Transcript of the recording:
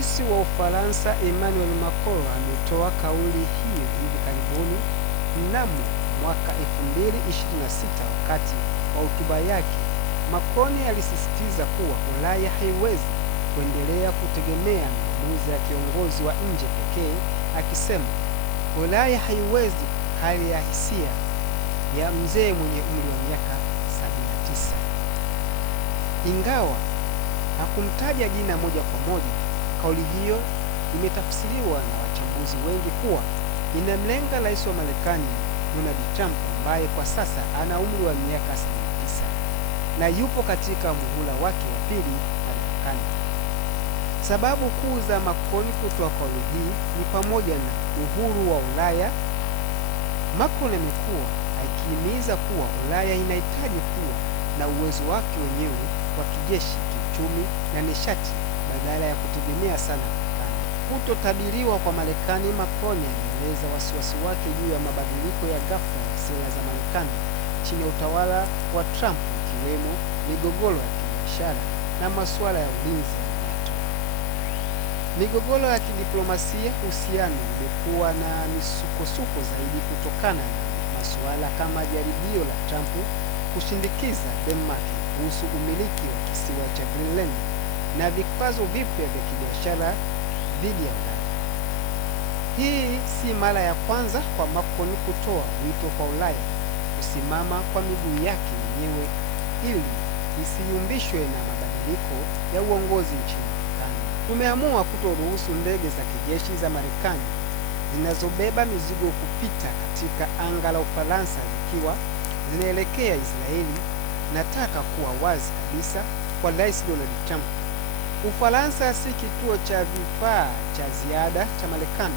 Rais wa Ufaransa Emmanuel Macron ametoa kauli hiyo hivi karibuni mnamo mwaka 2026. Wakati wa hotuba yake, Macron alisisitiza kuwa Ulaya haiwezi kuendelea kutegemea maamuzi ya kiongozi wa nje pekee, akisema Ulaya haiwezi hali ya hisia ya mzee mwenye umri wa miaka 79. Ingawa hakumtaja jina moja kwa moja, kauli hiyo imetafsiriwa na wachambuzi wengi kuwa inamlenga rais wa Marekani Donald Trump, ambaye kwa sasa ana umri wa miaka 79 na yupo katika muhula wake wa pili madarakani. Sababu kuu za Macron kutoa kauli hii ni pamoja na uhuru wa Ulaya. Macron amekuwa akihimiza kuwa Ulaya inahitaji kuwa na uwezo wake wenyewe wa kijeshi, kiuchumi na nishati badala ya kutegemea sana Marekani. Kutotabiriwa kwa Marekani. Macron ameeleza wasiwasi wake juu ya mabadiliko ya ghafla ya sera za Marekani chini ya utawala wa Trump, ikiwemo migogoro ya kibiashara na masuala ya ulinzi na NATO. Migogoro ya kidiplomasia. Uhusiano umekuwa na misukosuko zaidi kutokana na masuala kama jaribio la Trump kushindikiza Denmark kuhusu umiliki wa kisiwa cha Greenland na vikwazo vipya vya kibiashara dhidi ya Ulaya. Hii si mara ya kwanza kwa Macron kutoa wito kwa Ulaya kusimama kwa miguu yake yenyewe ili isiyumbishwe na mabadiliko ya uongozi nchini Marekani. Tumeamua kutoruhusu ndege za kijeshi za Marekani zinazobeba mizigo kupita katika anga la Ufaransa zikiwa zinaelekea Israeli. Nataka kuwa wazi kabisa kwa Rais Donald Trump. Ufaransa si kituo cha vifaa cha ziada cha Marekani.